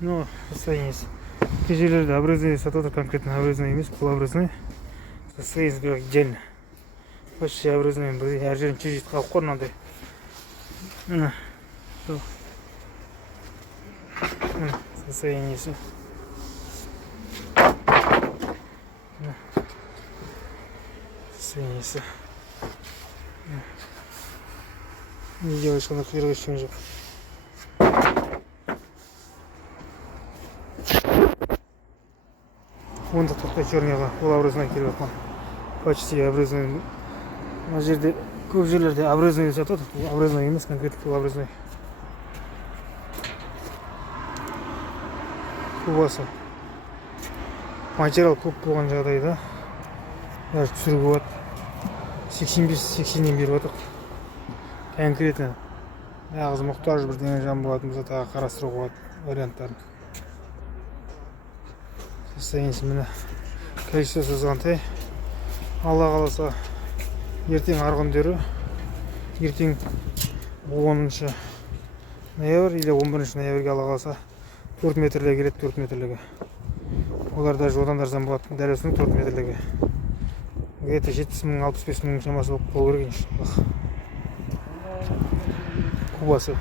Но состояние. Кей жерлерде обрезание сатып отыр, конкретно обрезание емес, бұл обрезание. Состояние бәрі идеально. Почти обрезание бірдей, әр жерін чуть-чуть қалып қой мынандай. Мына. Состояниесі. Состояниесі. Не делаешь, он первый еще же. Вон тут тоқтай черныйға, ол обрезание келіп жатқан. Почти обрезание. Мына жерде көп жерлерде обрезание сатып отыр, бұл обрезание емес, конкретно бұл обрезание. Кубасы. Материал көп болған жағдайда даже түсіруге болады. 85-80-ден беріп отыр. Конкретно нағыз мұқтаж бірдеңе жан болатын болса тағы қарастыруға болады варианттарын. Состояниесі міне. Количество созғантай. Алла қаласа ертең арғындері. Ертең 10 ноябрь или 11 ноябрьге алла қаласа 4 метрлігі келеді, 4 метрлігі. Олар даже одан арзан болады, дәл осының 4 метрлігі. Где-то 70 мың, 65 мың шамасы болып болу керек иншаллах. Кубасы.